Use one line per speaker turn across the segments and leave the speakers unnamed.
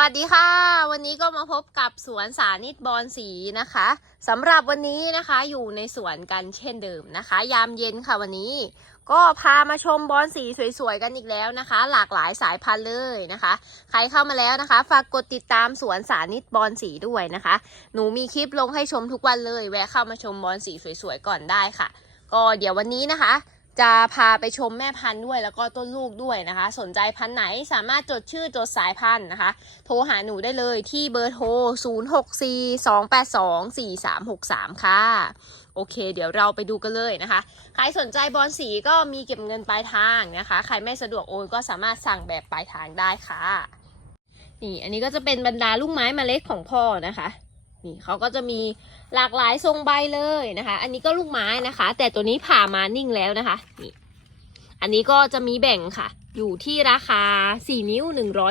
วัสดีค่ะ วันนี้ก็มาพบกับสวนสานิตบอนสีนะคะสำหรับวันนี้นะคะอยู่ในสวนกันเช่นเดิมนะคะ ยามเย็นค่ะวันนี้ ก็พามาชมบอนสีสวยๆกันอีกแล้วนะคะ หลากหลายสายพันธุ์เลยนะคะ ใครเข้ามาแล้วนะคะ ฝากกดติดตามสวนสานิตบอนสีด้วยนะคะ หนูมีคลิปลงให้ชมทุกวันเลย แวะเข้ามาชมบอนสีสวยๆก่อนได้ค่ะ ก็เดี๋ยววันนี้นะคะ จะพาไปชมแม่พันธุ์ด้วยแล้วก็ต้นลูกด้วยนะคะ สนใจพันธุ์ไหนสามารถจดชื่อจดสายพันธุ์นะคะ โทรหาหนูได้เลยที่เบอร์โทร 0642824363 ค่ะ โอเค เดี๋ยวเราไปดูกันเลยนะคะ ใครสนใจบอลสีก็มีเก็บเงินปลายทางนะคะ ใครไม่สะดวกโอนก็สามารถสั่งแบบปลายทางได้ค่ะ นี่อันนี้ก็จะเป็นบรรดาลูกไม้เมล็ดของพ่อนะคะ นี่เขาก็จะมีหลากหลายทรงใบเลยนะคะ อันนี้ก็ลูกไม้นะคะ แต่ตัวนี้ผ่ามานิ่งแล้วนะคะนี่อันนี้ก็จะมีแบ่งค่ะ อยู่ที่ราคา 4 นิ้ว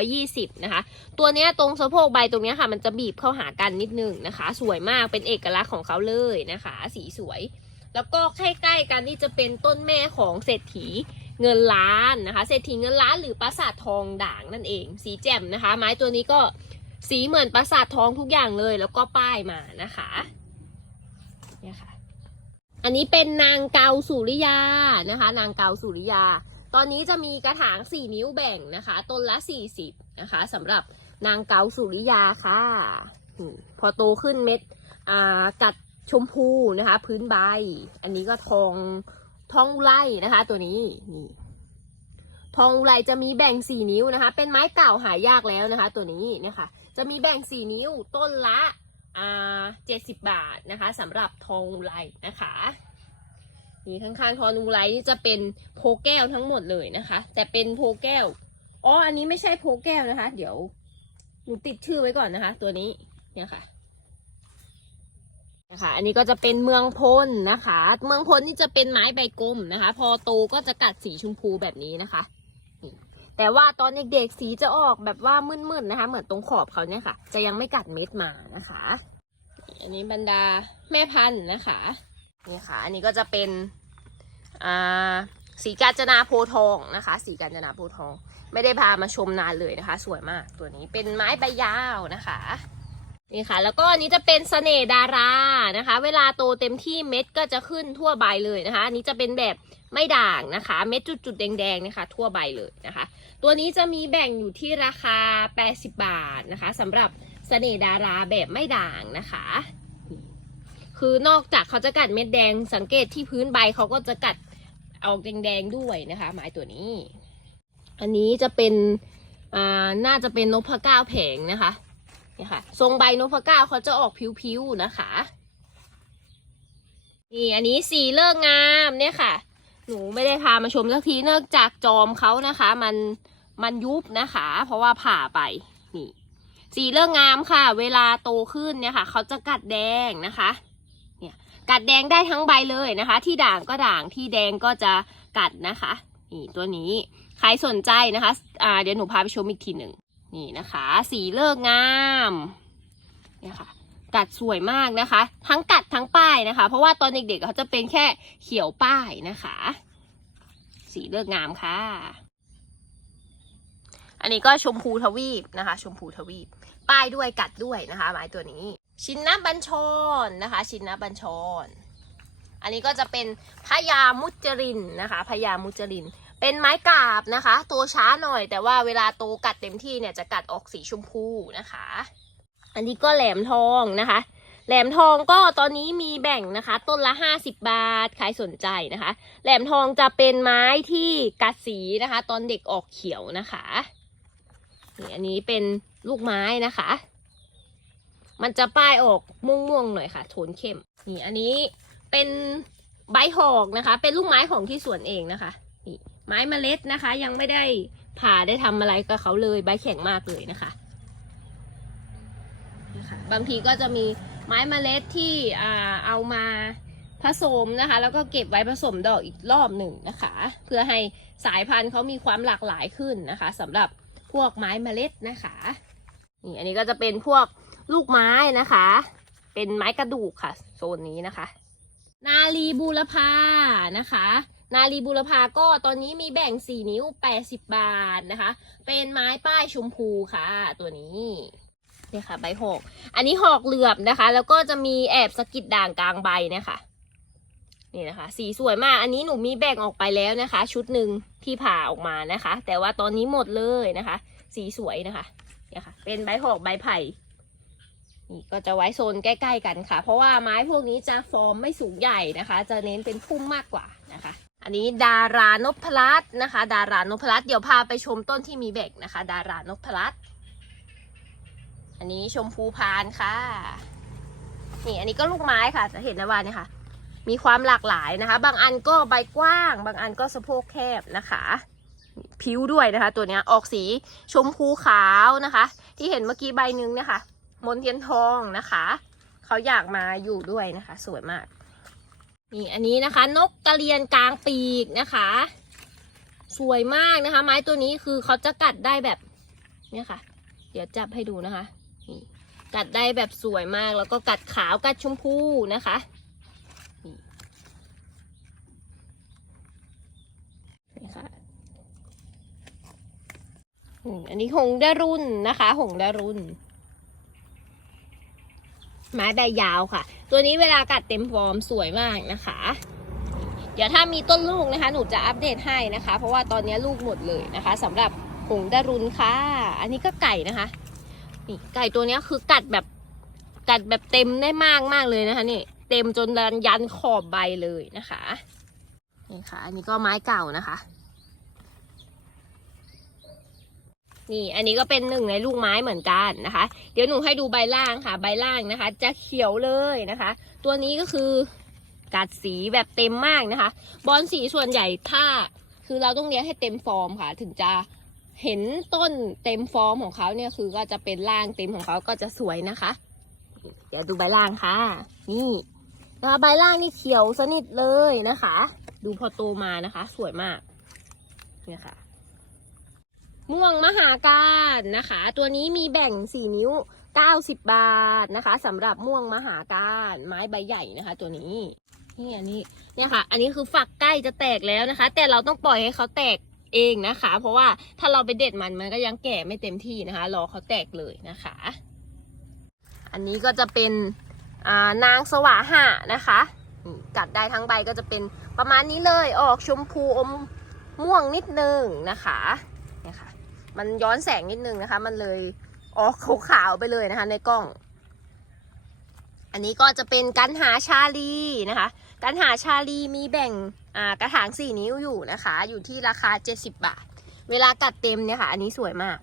120 นะคะ ตัวเนี้ยตรงสะโพกใบตรงเนี้ยค่ะ มันจะบีบเข้าหากันนิดนึงนะคะ สวยมากเป็นเอกลักษณ์ของเขาเลยนะคะ สีสวย แล้วก็ใกล้ๆกันนี่จะเป็นต้นแม่ของเศรษฐีเงินล้านนะคะ เศรษฐีเงินล้านหรือปราสาททองด่างนั่นเอง สีแจ่มนะคะ ไม้ตัวนี้ก็ สีเหมือนปราสาททองทุกอย่างเลย แล้วก็ป้ายมานะคะเนี่ยค่ะ อันนี้เป็นนางเกาสุริยานะคะ นางเกาสุริยา ตอนนี้จะมีกระถาง4นิ้วแบ่งนะคะต้นละ40นะคะสำหรับนางเกาสุริยาค่ะพอโตขึ้นเม็ดกัดชมพูนะคะ พื้นใบ อันนี้ก็ทองทองไรนะคะ ตัวนี้นี่ทองไรจะมีแบ่ง4นิ้วนะคะ เป็นไม้เก่าหายากแล้วนะคะ ตัวนี้นะคะ จะมีแบ่ง 4 นิ้วต้นละอ่า70บาทนะคะสำหรับทองอุไรนะคะนี่ข้างๆทอนูไลนี่จะเป็นโพแก้วทั้งหมดเลยนะคะ แต่เป็นโพแก้วอ๋ออันนี้ไม่ใช่โพแก้วนะคะ เดี๋ยวหนูติดชื่อไว้ก่อนนะคะ ตัวนี้เนี่ยค่ะนะคะ อันนี้ก็จะเป็นเมืองพลนะคะ เมืองพลนี่จะเป็นไม้ใบกลมนะคะ พอโตก็จะกัดสีชมพูแบบนี้นะคะ แต่ว่าตอนเด็กๆสีจะออกแบบว่ามืดๆนะคะ เหมือนตรงขอบเขาเนี่ยค่ะ จะยังไม่กัดเม็ดมานะคะ อันนี้บรรดาแม่พันธุ์นะคะนี่ค่ะ อันนี้ก็จะเป็นอ่าสีกาญจนาโพทองนะคะ สีกาญจนาโพทอง ไม่ได้พามาชมนานเลยนะคะ สวยมากตัวนี้เป็นไม้ใบยาวนะคะ นี่ค่ะ แล้วก็อันนี้จะเป็นเสน่ดารานะคะ เวลาโตเต็มที่เม็ดก็จะขึ้นทั่วใบเลยนะคะอันนี้จะเป็นแบบไม่ด่างนะคะ เม็ดจุดๆแดงๆนะคะ ทั่วใบเลยนะคะ ตัวนี้จะมีแบ่งอยู่ที่ราคา 80 บาทนะคะสำหรับเสน่ดาราแบบไม่ด่างนะคะ คือนอกจากเขาจะกัดเม็ดแดงสังเกตที่พื้นใบเขาก็จะกัดออกแดงๆด้วยนะคะไม้ตัวนี้ อันนี้จะเป็นอ่าน่าจะเป็นนพเก้าแผงนะคะ นี่ค่ะ ทรงใบนพเก้าเขาจะออกผิวๆนะคะ นี่อันนี้สีเลิกงามเนี่ยค่ะ หนูไม่ได้พามาชมสักทีเนื่องจากจอมเขานะคะ มันมันยุบนะคะ เพราะว่าผ่าไปนี่ สีเลิกงามค่ะ เวลาโตขึ้นเนี่ยค่ะเขาจะกัดแดงนะคะเนี่ยกัดแดงได้ทั้งใบเลยนะคะ ที่ด่างก็ด่างที่แดงก็จะกัดนะคะนี่ตัวนี้ใครสนใจนะคะ อ่า เดี๋ยวหนูพาไปชมอีกทีหนึ่ง นี่นะคะ สีเลิกงามเนี่ยค่ะ กัดสวยมากนะคะ ทั้งกัดทั้งป้ายนะคะ เพราะว่าตอนเด็กๆเขาจะเป็นแค่เขียวป้ายนะคะ สีเลิกงามค่ะ อันนี้ก็ชมพูทวีปนะคะ ชมพูทวีป ป้ายด้วยกัดด้วยนะคะไม้ตัวนี้ ชินนบัญชรนะคะ ชินนบัญชรอันนี้ก็จะเป็นพญามุจรินนะคะพญามุจริน เป็นไม้กาบนะคะโตช้าหน่อย แต่ว่าเวลาโตกัดเต็มที่เนี่ยจะกัดออกสีชมพูนะคะ อันนี้ก็แหลมทองนะคะ แหลมทองก็ตอนนี้มีแบ่งนะคะ ต้นละ50 บาทใครสนใจนะคะ แหลมทองจะเป็นไม้ที่กัดสีนะคะ ตอนเด็กออกเขียวนะคะนี่อันนี้เป็นลูกไม้นะคะ มันจะป้ายออกม่วงๆหน่อยค่ะ โทนเข้ม นี่อันนี้เป็นใบหอกนะคะ เป็นลูกไม้ของที่สวนเองนะคะ ไม้เมล็ดนะคะ ยังไม่ได้ผ่าได้ทำอะไรกับเขาเลยใบแข็งมากเลยนะคะนะคะบางทีก็จะมีไม้เมล็ดที่เอามาผสมนะคะ แล้วก็เก็บไว้ผสมดอกอีกรอบหนึ่งนะคะ เพื่อให้สายพันธุ์เขามีความหลากหลายขึ้นนะคะสำหรับพวกไม้เมล็ดนะคะนี่อันนี้ก็จะเป็นพวกลูกไม้นะคะ เป็นไม้กระดูกค่ะ โซนนี้นะคะ นาลีบูรพานะคะ นาลีบุรพาก็ตอนนี้มีแบ่ง 4 นิ้ว 80 บาทนะคะ เป็นไม้ป้ายชมพูค่ะ ตัวนี้เนี่ยค่ะ ใบหอก อันนี้หอกเหลือบนะคะ แล้วก็จะมีแอบสะกิดด่างกลางใบเนี่ยค่ะ นี่นะคะ สีสวยมาก อันนี้หนูมีแบ่งออกไปแล้วนะคะ ชุดหนึ่งที่ผ่าออกมานะคะ แต่ว่าตอนนี้หมดเลยนะคะ สีสวยนะคะ เนี่ยค่ะ เป็นใบหอกใบไผ่นี่ก็จะไว้โซนใกล้ ๆ กันค่ะ เพราะว่าไม้พวกนี้จะฟอร์มไม่สูงใหญ่นะคะ จะเน้นเป็นพุ่มมากกว่านะคะ อันนี้ดารานพรัตน์นะคะ ดารานพรัตน์เดี๋ยวพาไปชมต้นที่มีเบกนะคะ ดารานพรัตน์อันนี้ชมพูพานค่ะนี่อันนี้ก็ลูกไม้ค่ะจะเห็นได้ว่าเนี่ยค่ะ มีความหลากหลายนะคะ บางอันก็ใบกว้าง บางอันก็สะโพกแคบนะคะผิวด้วยนะคะ ตัวนี้ออกสีชมพูขาวนะคะ ที่เห็นเมื่อกี้ใบหนึ่งนี่ยค่ะมนเทียนทองนะคะ เขาอยากมาอยู่ด้วยนะคะ สวยมาก นี่อันนี้นะคะ นกกระเรียนกลางปีกนะคะ สวยมากนะคะ ไม้ตัวนี้คือเขาจะกัดได้แบบเนี่ยค่ะ เดี๋ยวจับให้ดูนะคะนี่กัดได้แบบสวยมากแล้วก็กัดขาวกัดชมพูนะคะนี่ค่ะอันนี้หงดารุนนะคะ หงดารุน ไม้ใบยาวค่ะ ตัวนี้เวลากัดเต็มฟอร์มสวยมากนะคะ เดี๋ยวถ้ามีต้นลูกนะคะ หนูจะอัปเดตให้นะคะ เพราะว่าตอนนี้ลูกหมดเลยนะคะสำหรับหงดารุนค่ะ อันนี้ก็ไก่นะคะนี่ไก่ตัวนี้คือกัดแบบกัดแบบเต็มได้มากมากเลยนะคะนี่เต็มจนยันขอบใบเลยนะคะนี่ค่ะ อันนี้ก็ไม้เก่านะคะ นี่อันนี้ก็เป็นหนึ่งในลูกไม้เหมือนกันนะคะ เดี๋ยวหนูให้ดูใบล่างค่ะ ใบล่างนะคะ จะเขียวเลยนะคะ ตัวนี้ก็คือกัดสีแบบเต็มมากนะคะ บอลสีส่วนใหญ่ถ้าคือเราต้องเลี้ยงให้เต็มฟอร์มค่ะ ถึงจะเห็นต้นเต็มฟอร์มของเขาเนี่ยคือก็จะเป็นล่างเต็มของเขาก็จะสวยนะคะ เดี๋ยวดูใบล่างค่ะ นี่นะคะใบล่างนี่เขียวสนิทเลยนะคะ ดูพอโตมานะคะ สวยมากเนี่ยค่ะ ม่วงมหาการนะคะ ตัวนี้มีแบ่ง 4 นิ้ว 90 บาทนะคะสำหรับม่วงมหาการไม้ใบใหญ่นะคะ ตัวนี้นี่อันนี้เนี่ยค่ะ อันนี้คือฝักใกล้จะแตกแล้วนะคะ แต่เราต้องปล่อยให้เขาแตกเองนะคะ เพราะว่าถ้าเราไปเด็ดมันมันก็ยังแก่ไม่เต็มที่นะคะ รอเขาแตกเลยนะคะ อันนี้ก็จะเป็นานางสวาหะนะคะกัดได้ทั้งใบก็จะเป็นประมาณนี้เลยออกชมพูอมม่วงนิดนึงนะคะ มันย้อนแสงนิดนึงนะคะ มันเลยออกขาวๆไปเลยนะคะ ในกล้อง อันนี้ก็จะเป็นกันหาชาลีนะคะ กันหาชาลีมีแบ่งกระถางสี่นิ้วอยู่นะคะ อยู่ที่ราคา70บาท เวลากัดเต็มเนี่ยค่ะ อันนี้สวยมาก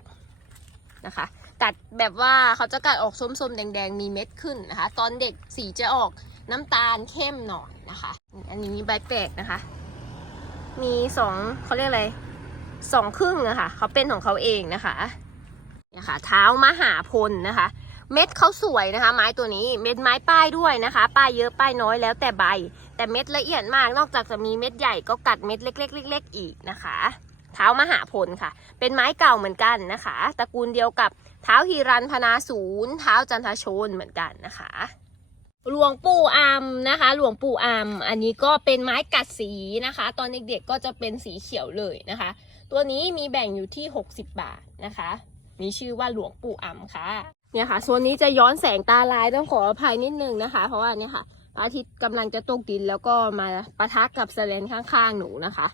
นะคะ กัดแบบว่าเขาจะกัดออกส้มๆ แดงๆ มีเม็ดขึ้นนะคะ ตอนเด็กสีจะออกน้ำตาลเข้มหน่อยนะคะ อันนี้มีใบแปลกนะคะ มีสองเขาเรียกอะไร สองครึ่งอะคะเขาเป็นของเขาเองนะคะเนี่ยค่ะ เท้ามหาพลนะคะ เม็ดเขาสวยนะคะ ไม้ตัวนี้เม็ดไม้ป้ายด้วยนะคะ ป้ายเยอะป้ายน้อยแล้วแต่ใบ แต่เม็ดละเอียดมากนอกจากจะมีเม็ดใหญ่ก็กัดเม็ดเล็กๆๆๆอีกนะคะ เท้ามหาพลค่ะ เป็นไม้เก่าเหมือนกันนะคะตระกูลเดียวกับเท้าฮีรันพนาศูนย์เท้าจันทชนเหมือนกันนะคะหลวงปู่อัมนะคะ หลวงปู่อัมอันนี้ก็เป็นไม้กัดสีนะคะ ตอนเด็กๆก็จะเป็นสีเขียวเลยนะคะ ตัวนี้มีแบ่งอยู่ที่ 60 บาทนะคะ มีชื่อว่าหลวงปู่อ่ำค่ะ เนี่ยค่ะโซนนี้จะย้อนแสงตาลายต้องขออภัยนิดนึงนะคะ เพราะว่าเนี่ยค่ะพระอาทิตย์กำลังจะตกดินแล้วก็มาปะทะกับแสลนข้างๆหนูนะคะ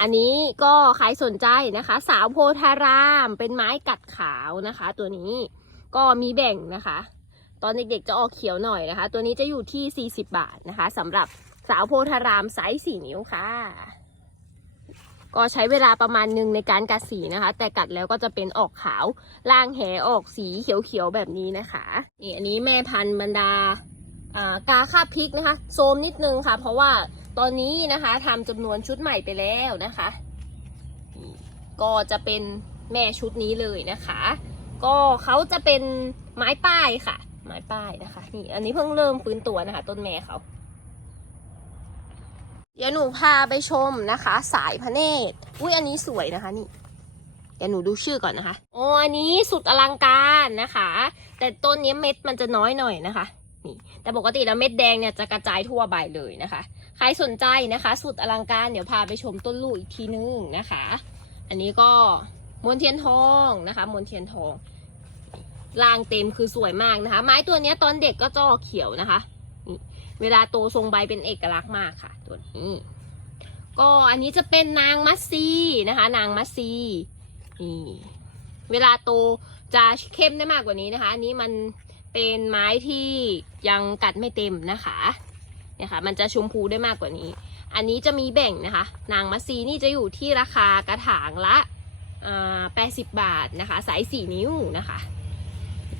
อันนี้ก็ใครสนใจนะคะ สาวโพธารามเป็นไม้กัดขาวนะคะ ตัวนี้ก็มีแบ่งนะคะ ตอนเด็กๆจะออกเขียวหน่อยนะคะ ตัวนี้จะอยู่ที่ 40 บาทนะคะสำหรับสาวโพธารามไซส์4นิ้วค่ะ ก็ใช้เวลาประมาณหนึ่งในการกัดสีนะคะ แต่กัดแล้วก็จะเป็นออกขาวล่างแหออกสีเขียวๆแบบนี้นะคะนี่อันนี้แม่พันธุ์บรรดาอ่ากาคาพริกนะคะโซมนิดนึงค่ะ เพราะว่าตอนนี้นะคะทำจำนวนชุดใหม่ไปแล้วนะคะ ก็จะเป็นแม่ชุดนี้เลยนะคะ ก็เขาจะเป็นไม้ป้ายค่ะ ไม้ป้ายนะคะนี่อันนี้เพิ่งเริ่มฟื้นตัวนะคะ ต้นแม่เขา เดี๋ยวหนูพาไปชมนะคะ สายพระเนตรอุ้ยอันนี้สวยนะคะนี่เดี๋ยวหนูดูชื่อก่อนนะคะอ๋ออันนี้สุดอลังการนะคะ แต่ต้นนี้เม็ดมันจะน้อยหน่อยนะคะ นี่ แต่ปกติแล้วเม็ดแดงเนี่ยจะกระจายทั่วใบเลยนะคะ ใครสนใจนะคะ สุดอลังการเดี๋ยวพาไปชมต้นลูกอีกทีนึงนะคะ อันนี้ก็มนเทียนทองนะคะมนเทียนทองลางเต็มคือสวยมากนะคะ ไม้ตัวนี้ตอนเด็กก็จอเขียวนะคะ เวลาโตทรงใบเป็นเอกลักษณ์มากค่ะ ตัวนี้ ก็อันนี้จะเป็นนางมัสซีนะคะ นางมัสซีนี่เวลาโตจะเข้มได้มากกว่านี้นะคะ อันนี้มันเป็นไม้ที่ยังกัดไม่เต็มนะคะเนี่ยค่ะ มันจะชมพูได้มากกว่านี้ อันนี้จะมีแบ่งนะคะ นางมัสซีนี่จะอยู่ที่ราคากระถางละแปดสิบบาทนะคะไซส์สี่นิ้วนะคะ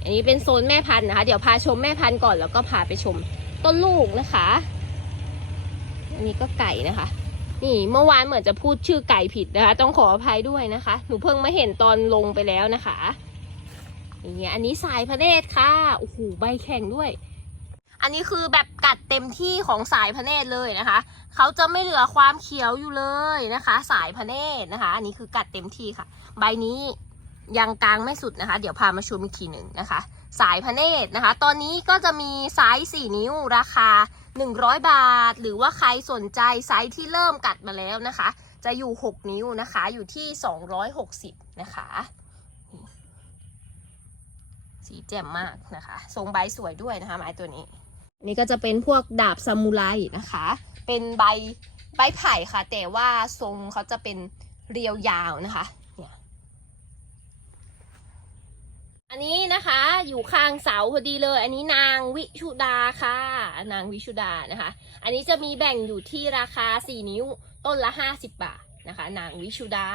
อันนี้เป็นโซนแม่พันธุ์นะคะ เดี๋ยวพาชมแม่พันธุ์ก่อนแล้วก็พาไปชม ต้นลูกนะคะ อันนี้ก็ไก่นะคะ นี่เมื่อวานเหมือนจะพูดชื่อไก่ผิดนะคะ ต้องขออภัยด้วยนะคะ หนูเพิ่งมาเห็นตอนลงไปแล้วนะคะอย่างเงี้ยอันนี้สายพระเนตรค่ะโอ้โหใบแข็งด้วย อันนี้คือแบบกัดเต็มที่ของสายพระเนตรเลยนะคะเขาจะไม่เหลือความเขียวอยู่เลยนะคะ สายพระเนตรนะคะ อันนี้คือกัดเต็มที่ค่ะ ใบนี้ ยังกลางไม่สุดนะคะ เดี๋ยวพามาชมอีกทีหนึ่งนะคะ สายพระเนตรนะคะ ตอนนี้ก็จะมีไซส์4นิ้วราคา 100 บาท หรือว่าใครสนใจไซส์ที่เริ่มกัดมาแล้วนะคะ จะอยู่ 6 นิ้วนะคะ อยู่ที่ 260 นะคะสีแจ่มมากนะคะ ทรงใบสวยด้วยนะคะ ไม้ตัวนี้ นี่ก็จะเป็นพวกดาบซามูไรนะคะ เป็นใบใบไผ่ค่ะ แต่ว่าทรงเขาจะเป็นเรียวยาวนะคะ เนี่ย อันนี้นะคะอยู่ข้างเสาพอดีเลย อันนี้นางวิชุดาค่ะ นางวิชุดานะคะ อันนี้จะมีแบ่งอยู่ที่ราคา 4 นิ้วต้นละ 50 บาทนะคะ นางวิชุดา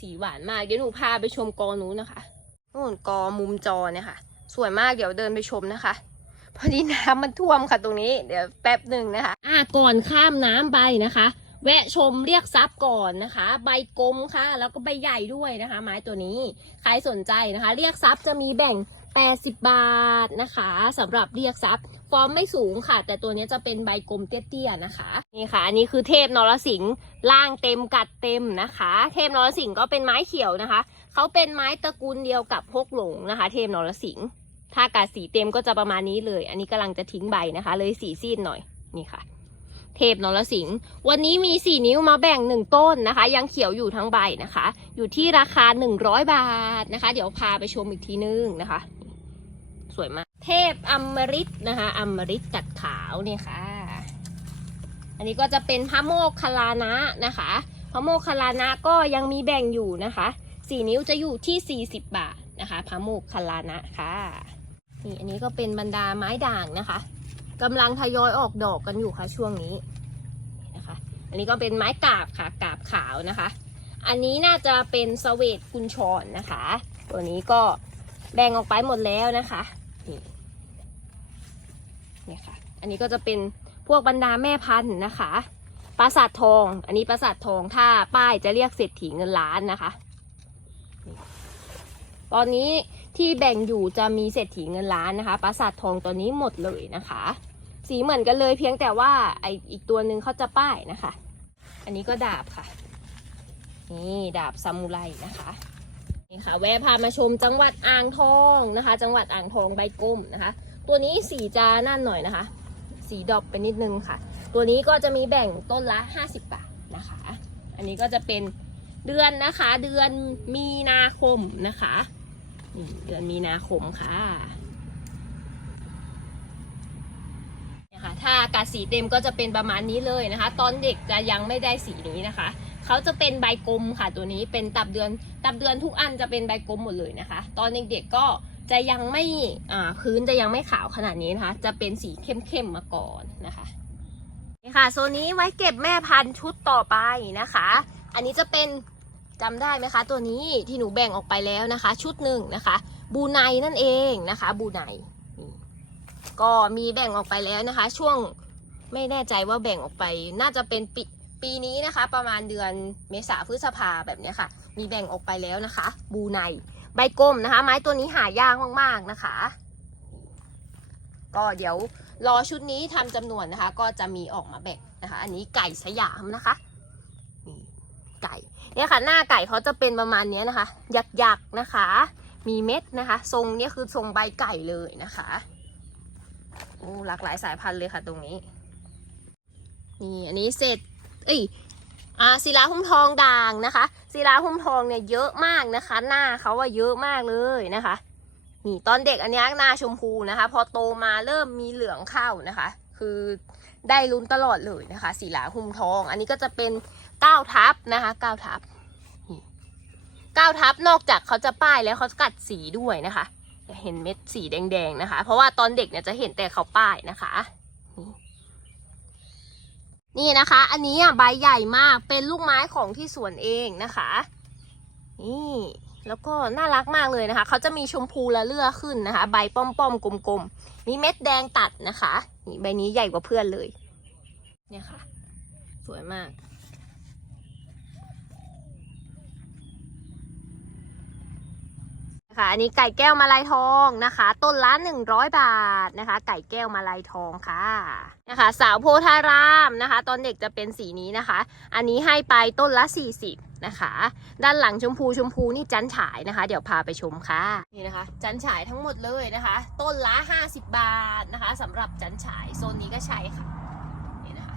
สีหวานมากเดี๋ยวหนูพาไปชมกอนู้นนะคะนู่นกอมุมจอเนี่ยค่ะ สวยมากเดี๋ยวเดินไปชมนะคะพอดีน้ำมันท่วมค่ะตรงนี้เดี๋ยวแป๊บหนึ่งนะคะ อ่าก่อนข้ามน้ำไปนะคะ แวะชมเรียกทรัพย์ก่อนนะคะ ใบกลมค่ะ แล้วก็ใบใหญ่ด้วยนะคะ ไม้ตัวนี้ใครสนใจนะคะ เรียกทรัพย์จะมีแบ่ง 80 บาทนะคะสำหรับเรียกทรัพย์ฟอร์มไม่สูงค่ะ แต่ตัวนี้จะเป็นใบกลมเตี้ยๆนะคะนี่ค่ะอันนี้คือเทพนรสิงห์ล่างเต็มกัดเต็มนะคะ เทพนรสิงห์ก็เป็นไม้เขียวนะคะเขาเป็นไม้ตระกูลเดียวกับพกหลงนะคะ เทพนรสิงห์ถ้ากาสีเต็มก็จะประมาณนี้เลย อันนี้กำลังจะทิ้งใบนะคะ เลยสีซีดหน่อยนี่ค่ะ เทพนรสิงห์วันนี้มีสี่นิ้วมาแบ่งหนึ่งต้นนะคะ ยังเขียวอยู่ทั้งใบนะคะ อยู่ที่ราคาหนึ่งร้อยบาทนะคะ เดี๋ยวพาไปชมอีกทีนึงนะคะ สวยมาก เทพอมฤตนะคะอมฤตกัดขาวเนี่ยค่ะ อันนี้ก็จะเป็นพระโมคคลานะนะคะพระโมคคลานะก็ยังมีแบ่งอยู่นะคะสี่นิ้วจะอยู่ที่ 40 บาทนะคะพระโมคคลานะค่ะนี่อันนี้ก็เป็นบรรดาไม้ด่างนะคะ กำลังทยอยออกดอกกันอยู่ค่ะช่วงนี้นะคะ อันนี้ก็เป็นไม้กาบค่ะกาบขาวนะคะ อันนี้น่าจะเป็นสเวตกุญชรนะคะ ตัวนี้ก็แบ่งออกไปหมดแล้วนะคะนี่นี่ค่ะ อันนี้ก็จะเป็นพวกบรรดาแม่พันธุ์นะคะปราสาททอง อันนี้ปราสาททอง ถ้าป้ายจะเรียกเศรษฐีเงินล้านนะคะ ตอนนี้ที่แบ่งอยู่จะมีเศรษฐีเงินล้านนะคะปราสาททองตัวนี้หมดเลยนะคะ สีเหมือนกันเลยเพียงแต่ว่าไออีกตัวหนึ่งเขาจะป้ายนะคะ อันนี้ก็ดาบค่ะ นี่ดาบซามูไรนะคะนี่ค่ะแวะพามาชมจังหวัดอ่างทองนะคะ จังหวัดอ่างทองใบกลมนะคะ ตัวนี้สีจะนั่นหน่อยนะคะ สีดอกไปนิดนึงค่ะ ตัวนี้ก็จะมีแบ่งต้นละ 50 บาทนะคะ อันนี้ก็จะเป็นเดือนนะคะ เดือนมีนาคมนะคะ เดือนมีนาคมค่ะเนี่ยค่ะ ถ้ากาสีเต็มก็จะเป็นประมาณนี้เลยนะคะ ตอนเด็กจะยังไม่ได้สีนี้นะคะ เขาจะเป็นใบกลมค่ะตัวนี้เป็นตับเดือน ตับเดือนทุกอันจะเป็นใบกลมหมดเลยนะคะ ตอนเด็กๆก็จะยังไม่พื้นจะยังไม่ขาวขนาดนี้นะคะ จะเป็นสีเข้มๆมาก่อนนะคะนี่ค่ะโซนนี้ไว้เก็บแม่พันธุ์ชุดต่อไปนะคะ อันนี้จะเป็น จำได้ไหมคะ ตัวนี้ที่หนูแบ่งออกไปแล้วนะคะ ชุดหนึ่งนะคะ บูไนนั่นเองนะคะ บูไนก็มีแบ่งออกไปแล้วนะคะ ช่วงไม่แน่ใจว่าแบ่งออกไป น่าจะเป็นปีปีนี้นะคะ ประมาณเดือนเมษาพฤษภาแบบนี้ค่ะ มีแบ่งออกไปแล้วนะคะ บูไนใบกลมนะคะ ไม้ตัวนี้หายากมากๆนะคะ ก็เดี๋ยวรอชุดนี้ทำจำนวนนะคะ ก็จะมีออกมาแบ่งนะคะ อันนี้ไก่สยามนะคะไก่ เนี่ยค่ะหน้าไก่เขาจะเป็นประมาณนี้นะคะ หยักๆนะคะ มีเม็ดนะคะ ทรงเนี้ยคือทรงใบไก่เลยนะคะโอ้หลากหลายสายพันธุ์เลยค่ะตรงนี้ นี่อันนี้เสร็จ เอ้ยอ่าศิลาหุ้มทองด่างนะคะศิลาหุ้มทองเนี่ยเยอะมากนะคะ หน้าเขาว่าเยอะมากเลยนะคะ นี่ตอนเด็กอันนี้หน้าชมพูนะคะ พอโตมาเริ่มมีเหลืองเข้านะคะ คือได้ลุ้นตลอดเลยนะคะศิลาหุ้มทอง อันนี้ก็จะเป็น เก้าทับนะคะเก้าทับเก้าทับนอกจากเขาจะป้ายแล้วเขากัดสีด้วยนะคะเห็นเม็ดสีแดงๆนะคะ เพราะว่าตอนเด็กเนี่ยจะเห็นแต่เขาป้ายนะคะ นี่นะคะ อันนี้อะใบใหญ่มากเป็นลูกไม้ของที่สวนเองนะคะ นี่แล้วก็น่ารักมากเลยนะคะ เขาจะมีชมพูละเลือขึ้นนะคะ ใบป้อมๆกลมๆ มีเม็ดแดงตัดนะคะ นี่ใบนี้ใหญ่กว่าเพื่อนเลย เนี่ยค่ะ สวยมาก ค่ะ อันนี้ไก่แก้วมาลายทองนะคะ ต้นละ100บาทนะคะ ไก่แก้วมาลายทองค่ะนะคะ สาวโพธารามนะคะ ตอนเด็กจะเป็นสีนี้นะคะ อันนี้ให้ไปต้นละ40นะคะ ด้านหลังชมพูชมพูนี่จันฉายนะคะ เดี๋ยวพาไปชมค่ะ นี่นะคะ จันฉายทั้งหมดเลยนะคะ ต้นละ50บาทนะคะสำหรับจันฉายโซนนี้ก็ใช่ค่ะนี่นะคะ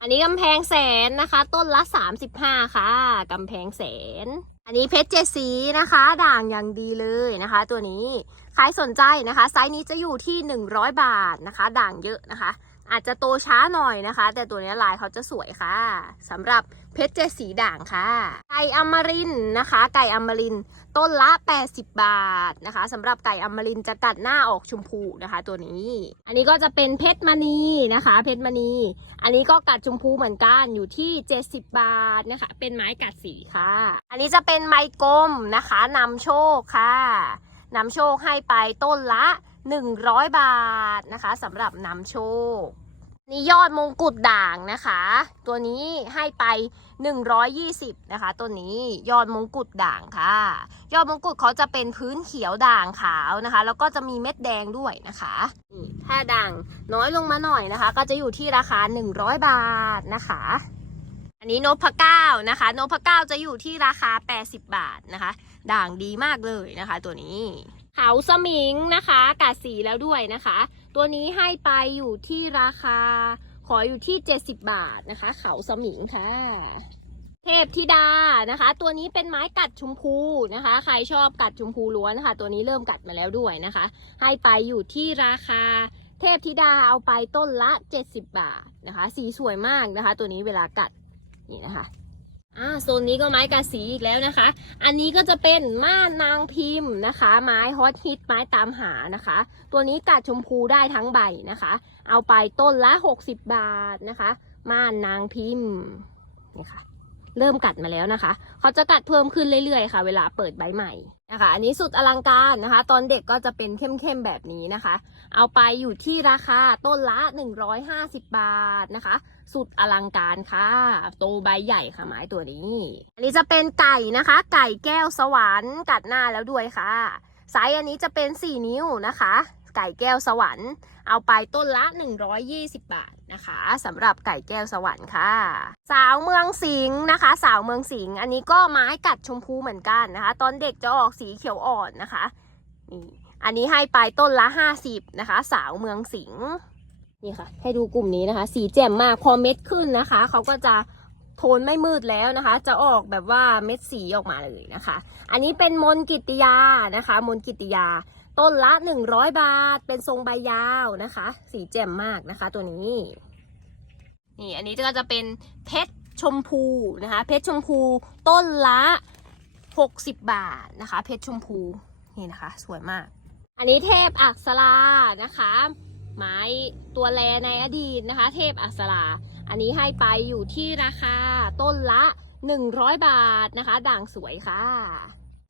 อันนี้กำแพงแสนนะคะ ต้นละ 35 ค่ะกำแพงแสน อันนี้เพชรเจดสีนะคะ ด่างอย่างดีเลยนะคะ ตัวนี้ใครสนใจนะคะ ไซส์นี้จะอยู่ที่ 100 บาทนะคะ ด่างเยอะนะคะ อาจจะโตช้าหน่อยนะคะ แต่ตัวนี้ลายเขาจะสวยค่ะสำหรับเพชรเจดสีด่างค่ะ ไก่อมรินนะคะ ไก่อมรินต้นละ 80 บาทนะคะสำหรับไก่อมรินจะกัดหน้าออกชมพูนะคะ ตัวนี้ อันนี้ก็จะเป็นเพชรมณีนะคะ เพชรมณี อันนี้ก็กัดชมพูเหมือนกันอยู่ที่ 70 บาทนะคะ เป็นไม้กัดสีค่ะ อันนี้จะเป็นไม้กลมนะคะนำโชคค่ะนำโชคให้ไปต้นละ 100 บาทนะคะสำหรับนำโชค นี่ยอดมงกุฎด่างนะคะ ตัวนี้ให้ไป 120นะคะ ตัวนี้ยอดมงกุฎด่างค่ะ ยอดมงกุฎเขาจะเป็นพื้นเขียวด่างขาวนะคะ แล้วก็จะมีเม็ดแดงด้วยนะคะนี่ถ้าด่างน้อยลงมาหน่อยนะคะ ก็จะอยู่ที่ราคา 100 บาทนะคะอันนี้นพเก้านะคะนพเก้าจะอยู่ที่ราคา 80 บาทนะคะ ด่างดีมากเลยนะคะ ตัวนี้ ขาสมิงนะคะกัดสีแล้วด้วยนะคะ ตัวนี้ให้ไปอยู่ที่ราคา ขออยู่ที่ 70 บาทนะคะเขาสมิงค่ะ เทพธิดานะคะ ตัวนี้เป็นไม้กัดชมพูนะคะ ใครชอบกัดชมพูล้วนนะคะตัวนี้เริ่มกัดมาแล้วด้วยนะคะ ให้ไปอยู่ที่ราคาเทพธิดาเอาไปต้นละ 70 บาทนะคะ สีสวยมากนะคะ ตัวนี้เวลากัดนี่นะคะ อ่าโซนนี้ก็ไม้กาสีอีกแล้วนะคะ อันนี้ก็จะเป็นม่านนางพิมพ์นะคะ ไม้ฮอตฮิตไม้ตามหานะคะ ตัวนี้กัดชมพูได้ทั้งใบนะคะ เอาไปต้นละ 60 บาทนะคะ ม่านนางพิมพ์นี่ค่ะ เริ่มกัดมาแล้วนะคะ เขาจะกัดเพิ่มขึ้นเรื่อยๆค่ะ เวลาเปิดใบใหม่นะคะ อันนี้สุดอลังการนะคะ ตอนเด็กก็จะเป็นเข้มๆแบบนี้นะคะ เอาไปอยู่ที่ราคาต้นละ 150 บาทนะคะ สุดอลังการค่ะ โตใบใหญ่ค่ะไม้ตัวนี้ อันนี้จะเป็นไก่นะคะ ไก่แก้วสวรรค์กัดหน้าแล้วด้วยค่ะไซส์อันนี้จะเป็น 4 นิ้วนะคะ ไก่แก้วสวรรค์ เอาไปต้นละ 120 บาทนะคะสำหรับไก่แก้วสวรรค์ค่ะ สาวเมืองสิงห์นะคะ สาวเมืองสิงห์อันนี้ก็ไม้กัดชมพูเหมือนกันนะคะ ตอนเด็กจะออกสีเขียวอ่อนนะคะนี่อันนี้ให้ไปต้นละ 50นะคะ สาวเมืองสิงห์ นี่ค่ะ ให้ดูกลุ่มนี้นะคะ สีแจ่มมากพอเม็ดขึ้นนะคะ เขาก็จะโทนไม่มืดแล้วนะคะ จะออกแบบว่าเม็ดสีออกมาเลยนะคะ อันนี้เป็นมนกิติยานะคะ มนกิตติยา ต้นละ 100 บาท เป็นทรงใบยาวนะคะ สีแจ่มมากนะคะ ตัวนี้นี่อันนี้ก็จะเป็นเพชรชมพูนะคะ เพชรชมพูต้นละ 60 บาทนะคะ เพชรชมพูนี่นะคะ สวยมาก อันนี้เทพอักษรานะคะ ไม้ตัวแลในอดีตนะคะ เทพอักษรา อันนี้ให้ไปอยู่ที่ราคาต้นละ 100 บาทนะคะ ด่างสวยค่ะ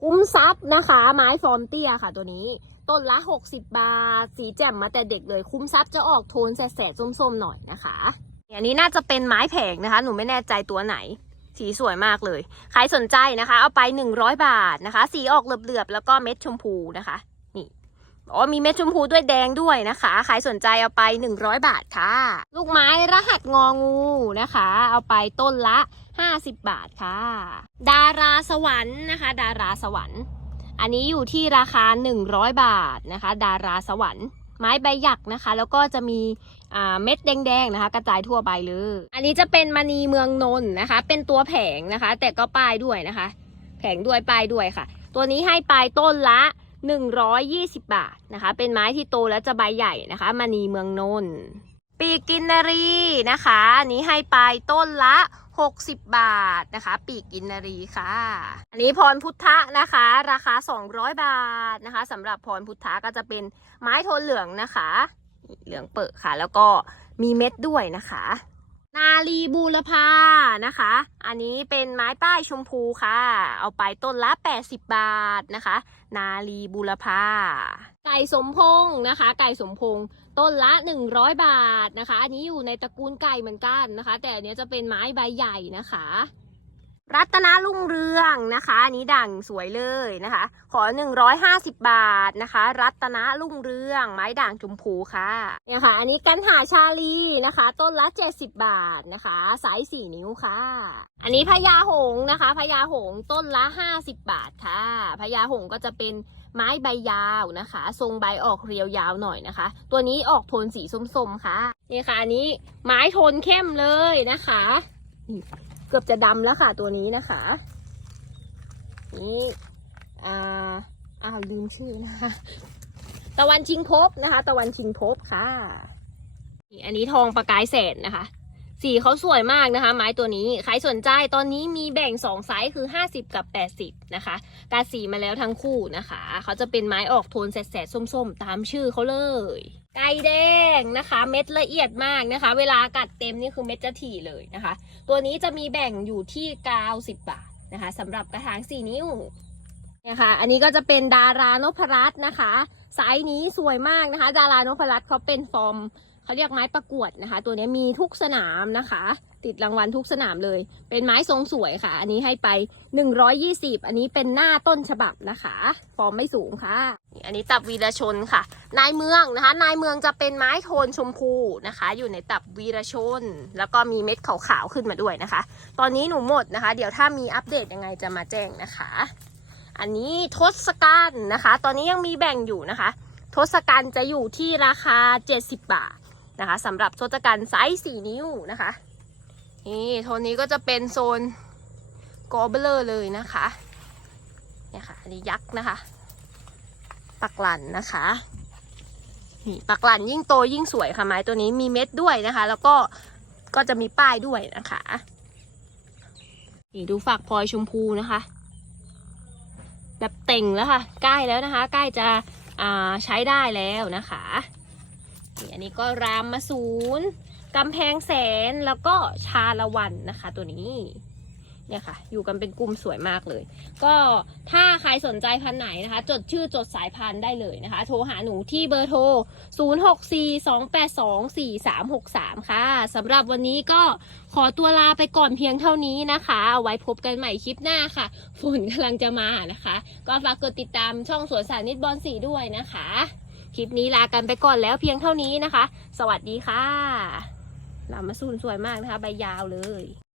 คุ้มซับนะคะ ไม้ฟอร์มเตี้ยค่ะตัวนี้ ต้นละ 60 บาท สีแจ่มมาแต่เด็กเลย คุ้มซับจะออกโทนแสดๆส้มๆหน่อยนะคะอันนี้น่าจะเป็นไม้แผงนะคะ หนูไม่แน่ใจตัวไหน สีสวยมากเลย ใครสนใจนะคะ เอาไป 100 บาทนะคะ สีออกเหลือบๆแล้วก็เม็ดชมพูนะคะ อ๋อมีเม็ดชมพูด้วยแดงด้วยนะคะ ใครสนใจเอาไป 100 บาทค่ะ ลูกไม้รหัสงองูนะคะ เอาไปต้นละ 50 บาทค่ะ ดาราสวรรค์นะคะ ดาราสวรรค์ อันนี้อยู่ที่ราคา 100 บาทนะคะ ดาราสวรรค์ ไม้ใบหยักนะคะ แล้วก็จะมีเม็ดแดงๆนะคะ กระจายทั่วใบเลย อันนี้จะเป็นมณีเมืองนนท์นะคะ เป็นตัวแผงนะคะ แต่ก็ป้ายด้วยนะคะ แผงด้วยป้ายด้วยค่ะ ตัวนี้ให้ปลายต้นละ 120 บาทนะคะ เป็นไม้ที่โตแล้วจะใบใหญ่นะคะมณีเมืองนนท์ปีกกินนารีนะคะอันนี้ให้ปลายต้นละ 60 บาทนะคะ ปีกกินนารีค่ะ อันนี้พรพุทธะนะคะ ราคา 200 บาทนะคะสำหรับพรพุทธะก็จะเป็นไม้โทนเหลืองนะคะ เหลืองเปิดค่ะ แล้วก็มีเม็ดด้วยนะคะ นาลีบูรพานะคะ อันนี้เป็นไม้ป้ายชมพูค่ะ เอาไปต้นละ 80 บาทนะคะ นาลีบูรพา ไก่สมพงษ์นะคะ ไก่สมพงษ์ต้นละ 100 บาทนะคะ อันนี้อยู่ในตระกูลไก่เหมือนกันนะคะ แต่อันนี้จะเป็นไม้ใบใหญ่นะคะ รัตนาลุ่งเรืองนะคะอันนี้ด่างสวยเลยนะคะ ขอ 150 บาทนะคะ รัตนาลุ่งเรือง ไม้ด่างชมพูค่ะเนี่ยค่ะ อันนี้กันหาชาลีนะคะ ต้นละ 70 บาทนะคะ สายสี่นิ้วค่ะ อันนี้พญาหงนะคะพญาหงต้นละ 50 บาทค่ะพญาหงก็จะเป็นไม้ใบยาวนะคะ ทรงใบออกเรียวยาวหน่อยนะคะ ตัวนี้ออกโทนสีส้มๆค่ะนี่ค่ะอันนี้ไม้โทนเข้มเลยนะคะนี่ เกือบจะดำแล้วค่ะตัวนี้นะคะ นี่อ่าอ้าวลืมชื่อนะคะ ตะวันชิงพบนะคะ ตะวันชิงพบค่ะนี่อันนี้ทองประกายแสนนะคะ สีเขาสวยมากนะคะ ไม้ตัวนี้ใครสนใจตอนนี้มีแบ่ง2ไซส์คือ 50 กับ 80 นะคะกาสีมาแล้วทั้งคู่นะคะ เขาจะเป็นไม้ออกโทนแสดๆส้มๆ ตามชื่อเขาเลยไก่แดงนะคะ เม็ดละเอียดมากนะคะ เวลากัดเต็มนี่คือเม็ดจะถี่เลยนะคะ ตัวนี้จะมีแบ่งอยู่ที่ 90 บาทนะคะสำหรับกระถาง4 นิ้วเนี่ยค่ะ อันนี้ก็จะเป็นดารานพรัตน์นะคะไซส์นี้สวยมากนะคะ ดารานพรัตน์เขาเป็นฟอร์ม เขาเรียกไม้ประกวดนะคะ ตัวนี้มีทุกสนามนะคะ ติดรางวัลทุกสนามเลย เป็นไม้ทรงสวยค่ะ อันนี้ให้ไป 120 อันนี้เป็นหน้าต้นฉบับนะคะ ฟอร์มไม่สูงค่ะ อันนี้ตับวีรชนค่ะ นายเมืองนะคะ นายเมืองจะเป็นไม้โทนชมพูนะคะ อยู่ในตับวีรชน แล้วก็มีเม็ดขาวๆขึ้นมาด้วยนะคะ ตอนนี้หนูหมดนะคะ เดี๋ยวถ้ามีอัปเดตยังไงจะมาแจ้งนะคะ อันนี้ทศกัณฐ์นะคะ ตอนนี้ยังมีแบ่งอยู่นะคะทศกัณฐ์จะอยู่ที่ราคา 70 บาท นะคะสำหรับทศกัณฐ์ไซส์4นิ้วนะคะนี่โทนนี้ก็จะเป็นโซนกอเบลอเลยนะคะเนี่ยค่ะอันนี้ยักษ์นะคะ ปักหลันนะคะนี่ปักหลันยิ่งโตยิ่งสวยค่ะไม้ตัวนี้มีเม็ดด้วยนะคะ แล้วก็ก็จะมีป้ายด้วยนะคะนี่ดูฝักพลอยชมพูนะคะ แบบเต่งแล้วค่ะ ใกล้แล้วนะคะ ใกล้จะใช้ได้แล้วนะคะ นี่อันนี้ก็รามมาศูนย์กำแพงแสนแล้วก็ชาละวันนะคะ ตัวนี้เนี่ยค่ะ อยู่กันเป็นกลุ่มสวยมากเลย ก็ถ้าใครสนใจพันไหนนะคะ จดชื่อจดสายพันธุ์ได้เลยนะคะ โทรหาหนูที่เบอร์โทร 0642824363 ค่ะสำหรับวันนี้ก็ขอตัวลาไปก่อนเพียงเท่านี้นะคะเอาไว้พบกันใหม่คลิปหน้าค่ะ ฝนกำลังจะมานะคะ ก็ฝากกดติดตามช่องสวนสานิตบอลสีด้วยนะคะ ลิปนี้ลากันไปก่อนแล้วเพียงเท่านี้นะคะ สวัสดีค่ะลำมาสูนสวยมากนะคะ ใบยาวเลย